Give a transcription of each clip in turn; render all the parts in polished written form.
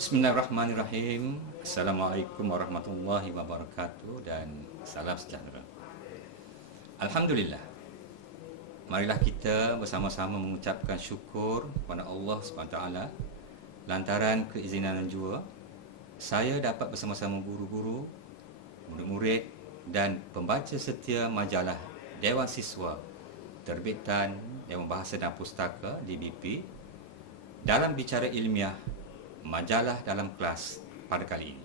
Bismillahirrahmanirrahim. Assalamualaikum warahmatullahi wabarakatuh dan salam sejahtera. Alhamdulillah. Marilah kita bersama-sama mengucapkan syukur kepada Allah SWT lantaran keizinan dan jua saya dapat bersama-sama guru-guru, murid-murid dan pembaca setia majalah Dewan Siswa terbitan Dewan Bahasa dan Pustaka DBP dalam bicara ilmiah majalah dalam kelas pada kali ini.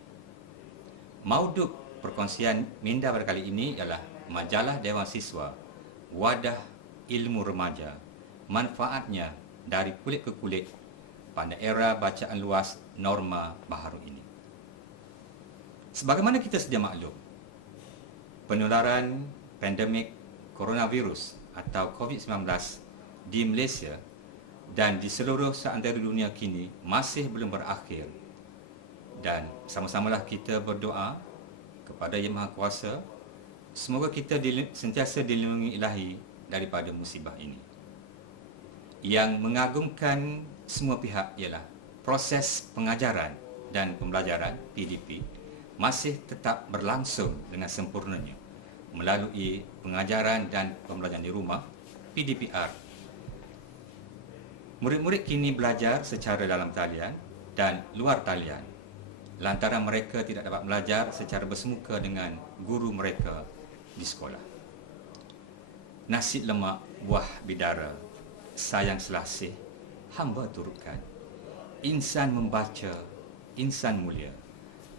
Mauduk perkongsian minda pada kali ini ialah majalah Dewan Siswa, wadah ilmu remaja, manfaatnya dari kulit ke kulit pada era bacaan luas norma baharu ini. Sebagaimana kita sedia maklum, penularan pandemik coronavirus atau COVID-19 di Malaysia dan di seluruh seantero dunia kini masih belum berakhir. Dan sama-samalah kita berdoa kepada Yang Maha Kuasa, semoga kita sentiasa dilindungi ilahi daripada musibah ini. Yang mengagumkan semua pihak ialah proses pengajaran dan pembelajaran PDP masih tetap berlangsung dengan sempurnanya melalui pengajaran dan pembelajaran di rumah PDPR. Murid-murid kini belajar secara dalam talian dan luar talian lantaran mereka tidak dapat belajar secara bersemuka dengan guru mereka di sekolah. Nasi lemak buah bidara, sayang selasih, hamba turutkan. Insan membaca, insan mulia,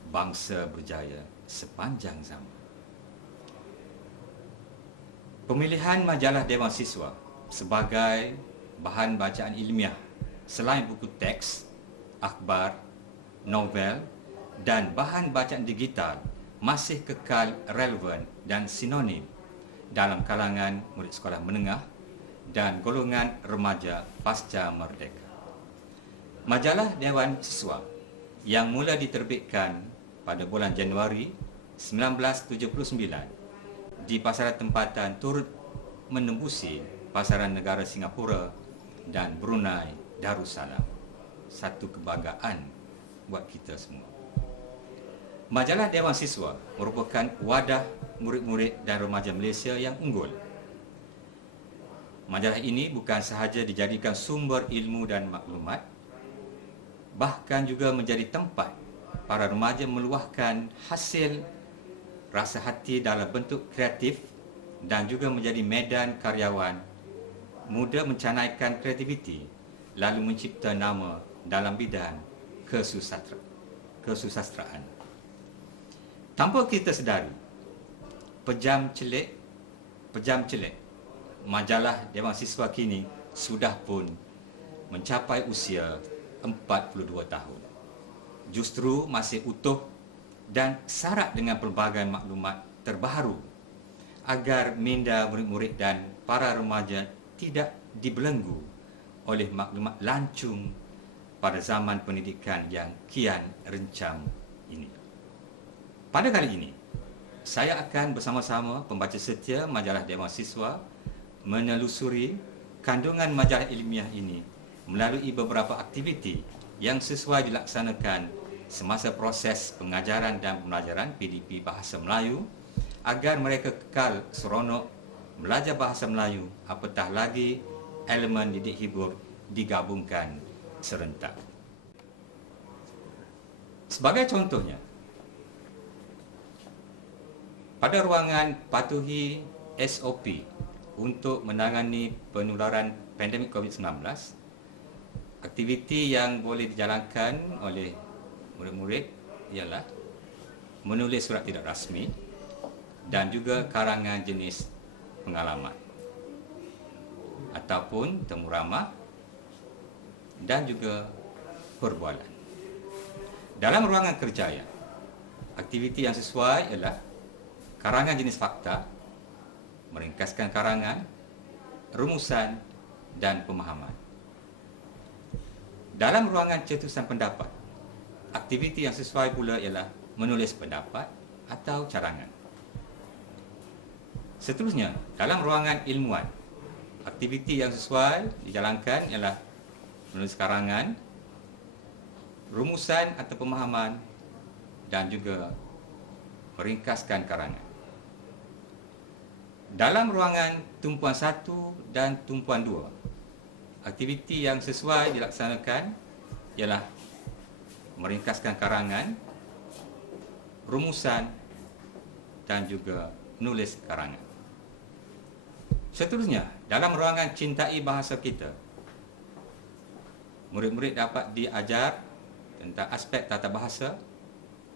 bangsa berjaya sepanjang zaman. Pemilihan majalah Dewan Siswa sebagai bahan bacaan ilmiah selain buku teks, akhbar, novel dan bahan bacaan digital masih kekal relevan dan sinonim dalam kalangan murid sekolah menengah dan golongan remaja pasca merdeka. Majalah Dewan Siswa yang mula diterbitkan pada bulan Januari 1979 di pasaran tempatan turut menembusi pasaran negara Singapura dan Brunei Darussalam. Satu kebanggaan buat kita semua. Majalah Dewan Siswa merupakan wadah murid-murid dan remaja Malaysia yang unggul. Majalah ini bukan sahaja dijadikan sumber ilmu dan maklumat, bahkan juga menjadi tempat para remaja meluahkan hasil rasa hati dalam bentuk kreatif dan juga menjadi medan karyawan muda mencanaikan kreativiti lalu mencipta nama dalam bidang kesusastraan. Tanpa kita sedari, pejam celik majalah Dewan Siswa kini sudah pun mencapai usia 42 tahun. Justru masih utuh dan syarat dengan pelbagai maklumat terbaru agar minda murid-murid dan para remaja tidak dibelenggu oleh maklumat lancung pada zaman pendidikan yang kian rencam ini. Pada kali ini, saya akan bersama-sama pembaca setia majalah Dewan Siswa menelusuri kandungan majalah ilmiah ini melalui beberapa aktiviti yang sesuai dilaksanakan semasa proses pengajaran dan pembelajaran PDP Bahasa Melayu agar mereka kekal seronok belajar bahasa Melayu, apatah lagi elemen didik hibur digabungkan serentak. Sebagai contohnya, pada ruangan patuhi SOP untuk menangani penularan pandemik COVID-19, aktiviti yang boleh dijalankan oleh murid-murid ialah menulis surat tidak rasmi dan juga karangan jenis pengalaman ataupun temu ramah dan juga perbualan. Dalam ruangan kerjaya, aktiviti yang sesuai ialah karangan jenis fakta, meringkaskan karangan, rumusan dan pemahaman. Dalam ruangan cetusan pendapat, aktiviti yang sesuai pula ialah menulis pendapat atau carangan. Seterusnya, dalam ruangan ilmuwan, aktiviti yang sesuai dijalankan ialah menulis karangan, rumusan atau pemahaman dan juga meringkaskan karangan. Dalam ruangan tumpuan 1 dan tumpuan 2, aktiviti yang sesuai dilaksanakan ialah meringkaskan karangan, rumusan dan juga menulis karangan. Seterusnya, dalam ruangan cintai bahasa kita, murid-murid dapat diajar tentang aspek tata bahasa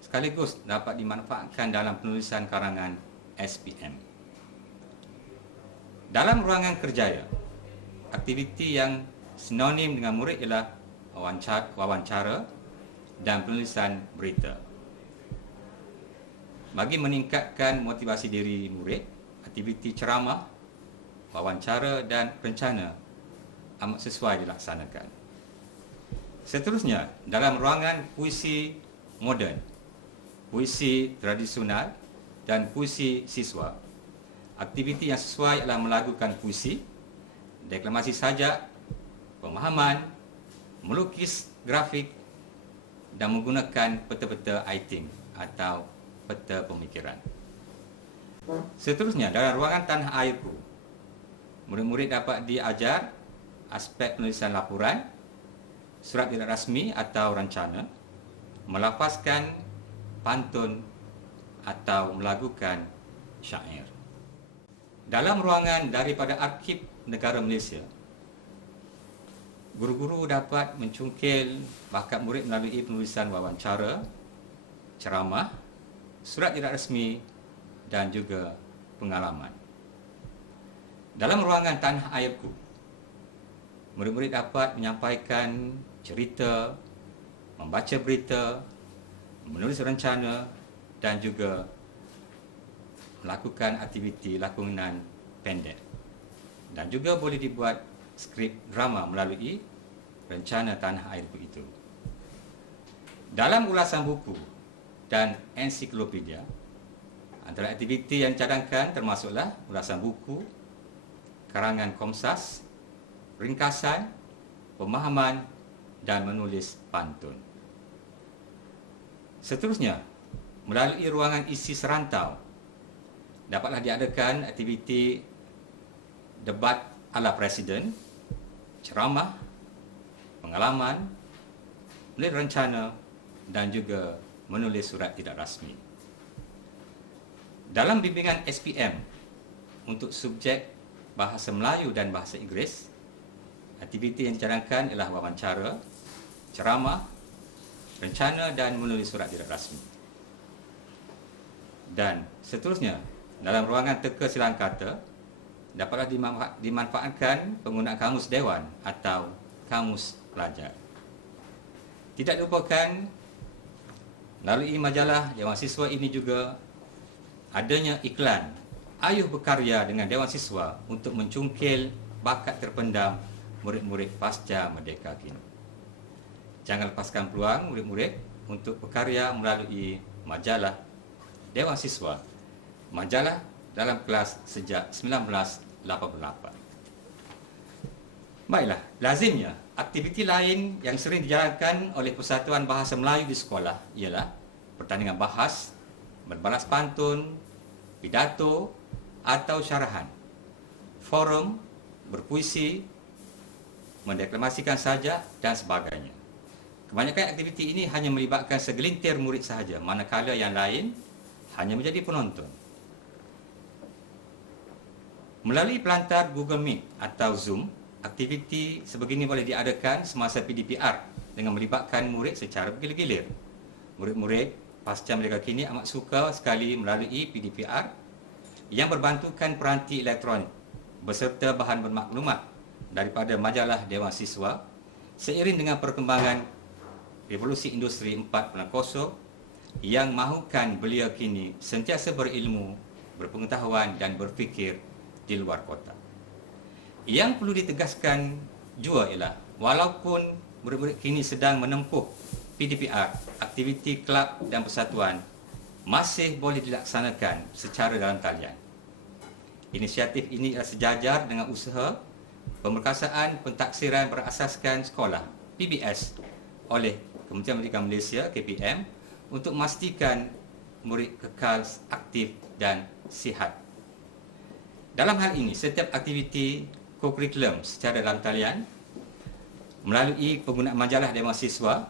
sekaligus dapat dimanfaatkan dalam penulisan karangan SPM. Dalam ruangan kerjaya, aktiviti yang sinonim dengan murid ialah wawancara dan penulisan berita. Bagi meningkatkan motivasi diri murid, aktiviti ceramah, wawancara dan rencana amat sesuai dilaksanakan. Seterusnya, dalam ruangan puisi moden, puisi tradisional dan puisi siswa, aktiviti yang sesuai adalah melakukan puisi, deklamasi sajak, pemahaman, melukis grafik dan menggunakan peta-peta iting atau peta pemikiran. Seterusnya, dalam ruangan tanah airku, murid-murid dapat diajar aspek penulisan laporan, surat tidak rasmi atau rencana, melafazkan pantun atau melakukan syair. Dalam ruangan daripada Arsip Negara Malaysia, guru-guru dapat mencungkil bakat murid melalui penulisan wawancara, ceramah, surat tidak rasmi dan juga pengalaman. Dalam ruangan tanah airku, murid-murid dapat menyampaikan cerita, membaca berita, menulis rencana dan juga melakukan aktiviti lakonan pendek. Dan juga boleh dibuat skrip drama melalui rencana tanah airku itu. Dalam ulasan buku dan ensiklopedia, antara aktiviti yang cadangkan termasuklah ulasan buku, karangan komsas, ringkasan, pemahaman dan menulis pantun. Seterusnya, melalui ruangan isi serantau, dapatlah diadakan aktiviti debat ala presiden, ceramah, pengalaman, menulis rencana dan juga menulis surat tidak rasmi. Dalam bimbingan SPM untuk subjek bahasa Melayu dan bahasa Inggeris, aktiviti yang dicadangkan ialah wawancara, ceramah, rencana dan menulis surat tidak rasmi. Dan seterusnya, dalam ruangan teka silang kata, dapatlah dimanfaatkan penggunaan kamus dewan atau kamus pelajar. Tidak dilupakan, melalui majalah Dewan Siswa ini juga adanya iklan ayuh berkarya dengan Dewan Siswa untuk mencungkil bakat terpendam murid-murid pasca merdeka kini. Jangan lepaskan peluang murid-murid untuk berkarya melalui majalah Dewan Siswa, majalah dalam kelas sejak 1988. Baiklah, lazimnya aktiviti lain yang sering dijalankan oleh Persatuan Bahasa Melayu di sekolah ialah pertandingan bahas, berbalas pantun, pidato atau syarahan, forum, berpuisi, mendeklamasikan sajak dan sebagainya. Kebanyakan aktiviti ini hanya melibatkan segelintir murid sahaja, manakala yang lain hanya menjadi penonton. Melalui pelantar Google Meet atau Zoom, aktiviti sebegini boleh diadakan semasa PDPR dengan melibatkan murid secara bergilir-gilir. Murid-murid pasca merdeka kini amat suka sekali melalui PDPR yang berbantukan peranti elektronik beserta bahan bermaklumat daripada majalah Dewan Siswa seiring dengan perkembangan revolusi industri 4.0 yang mahukan belia kini sentiasa berilmu, berpengetahuan dan berfikir di luar kota. Yang perlu ditegaskan juga ialah walaupun murid-murid kini sedang menempuh PDPR, aktiviti kelab dan persatuan masih boleh dilaksanakan secara dalam talian. Inisiatif ini adalah sejajar dengan usaha pemberkasaan pentaksiran berasaskan sekolah PBS oleh Kementerian Pendidikan Malaysia KPM untuk memastikan murid kekal aktif dan sihat. Dalam hal ini, setiap aktiviti kokurikulum secara dalam talian melalui penggunaan majalah Dewan Siswa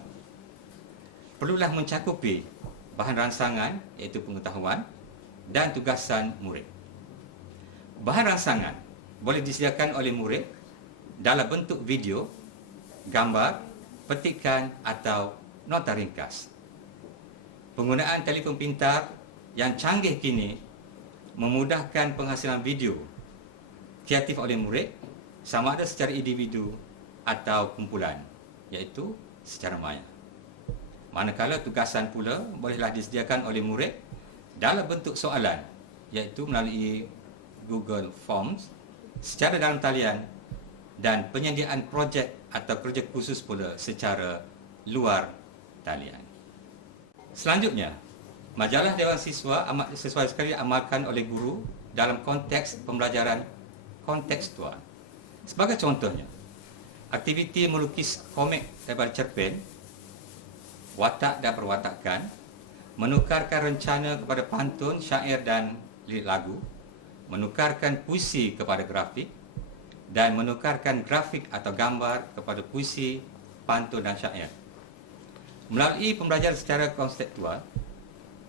perlulah mencakupi bahan rangsangan iaitu pengetahuan dan tugasan murid. Bahan rangsangan boleh disediakan oleh murid dalam bentuk video, gambar, petikan atau nota ringkas. Penggunaan telefon pintar yang canggih kini memudahkan penghasilan video kreatif oleh murid sama ada secara individu atau kumpulan, iaitu secara maya. Manakala tugasan pula bolehlah disediakan oleh murid dalam bentuk soalan, iaitu melalui Google Forms secara dalam talian dan penyediaan projek atau kerja khusus pula secara luar talian. Selanjutnya, majalah Dewan Siswa amat sesuai sekali amalkan oleh guru dalam konteks pembelajaran kontekstual. Sebagai contohnya, aktiviti melukis komik daripada cerpen, watak dan perwatakan, menukarkan rencana kepada pantun, syair dan lirik lagu, menukarkan puisi kepada grafik, dan menukarkan grafik atau gambar kepada puisi, pantun dan syair. Melalui pembelajaran secara konseptual,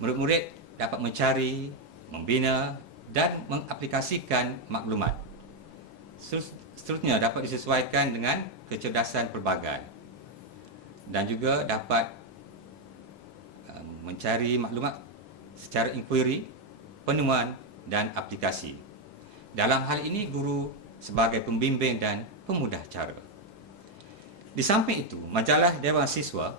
murid-murid dapat mencari, membina dan mengaplikasikan maklumat. Seterusnya dapat disesuaikan dengan kecerdasan pelbagai dan juga dapat mencari maklumat secara inquiry, penemuan dan aplikasi. Dalam hal ini, guru sebagai pembimbing dan pemudah cara. Di samping itu, majalah Dewan Siswa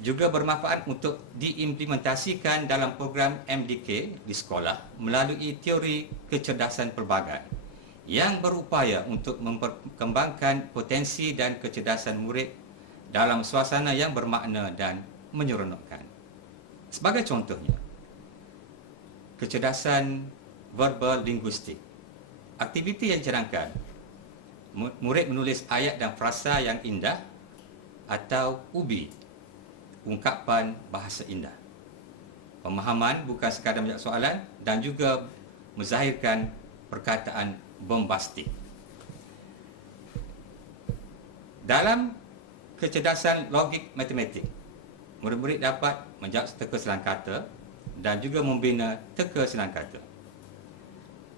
juga bermanfaat untuk diimplementasikan dalam program MDK di sekolah melalui teori kecerdasan pelbagai yang berupaya untuk memperkembangkan potensi dan kecerdasan murid dalam suasana yang bermakna dan menyeronokkan. Sebagai contohnya, kecerdasan verbal linguistik. Aktiviti yang dicanangkan, murid menulis ayat dan frasa yang indah atau UBI, ungkapan bahasa indah. Pemahaman bukan sekadar menjawab soalan dan juga menzahirkan perkataan bombastik. Dalam kecerdasan logik matematik, murid-murid dapat menjawab teka selang kata dan juga membina teka selang kata.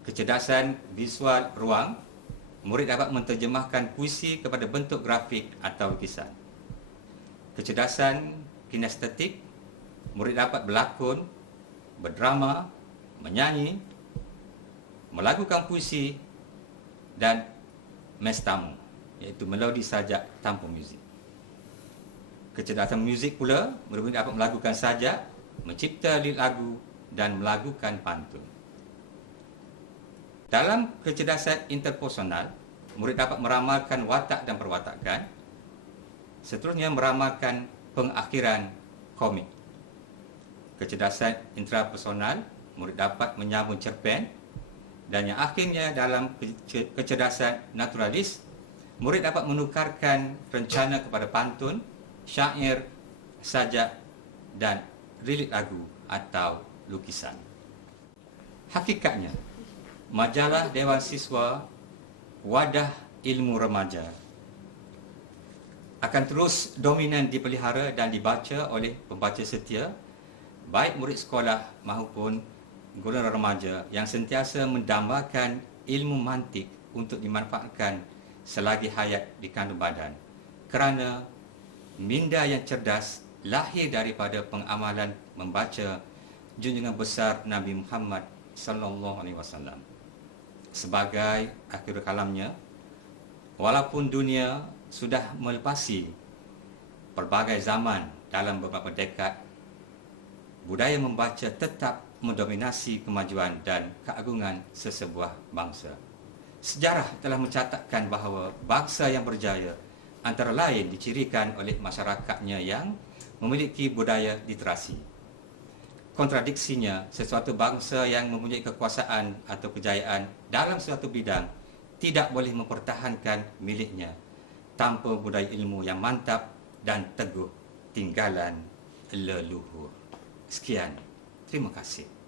Kecerdasan visual ruang, murid dapat menterjemahkan puisi kepada bentuk grafik atau lukisan. Kecerdasan kinestetik, murid dapat berlakon, berdrama, menyanyi, melakukan puisi dan mestamu, iaitu melodi sajak tanpa muzik. Kecerdasan muzik pula, murid-murid dapat melakukan sajak, mencipta lirik lagu dan melakukan pantun. Dalam kecerdasan interpersonal, murid dapat meramalkan watak dan perwatakan, seterusnya meramalkan pengakhiran komik. Kecerdasan intrapersonal, murid dapat menyambung cerpen, dan yang akhirnya dalam kecerdasan naturalis, murid dapat menukarkan rencana kepada pantun, syair, sajak dan lirik lagu atau lukisan. Hakikatnya, majalah Dewan Siswa, wadah ilmu remaja, akan terus dominan dipelihara dan dibaca oleh pembaca setia, baik murid sekolah maupun golongan remaja yang sentiasa mendambakan ilmu mantik untuk dimanfaatkan selagi hayat di kandung badan. Kerana minda yang cerdas lahir daripada pengamalan membaca junjungan besar Nabi Muhammad sallallahu alaihi wasallam. Sebagai akhir kalamnya, walaupun dunia sudah melepasi pelbagai zaman dalam beberapa dekad, budaya membaca tetap mendominasi kemajuan dan keagungan sesebuah bangsa. Sejarah telah mencatatkan bahawa bangsa yang berjaya antara lain dicirikan oleh masyarakatnya yang memiliki budaya literasi. Kontradiksinya, sesuatu bangsa yang mempunyai kekuasaan atau kejayaan dalam suatu bidang tidak boleh mempertahankan miliknya tanpa budaya ilmu yang mantap dan teguh tinggalan leluhur. Sekian, terima kasih.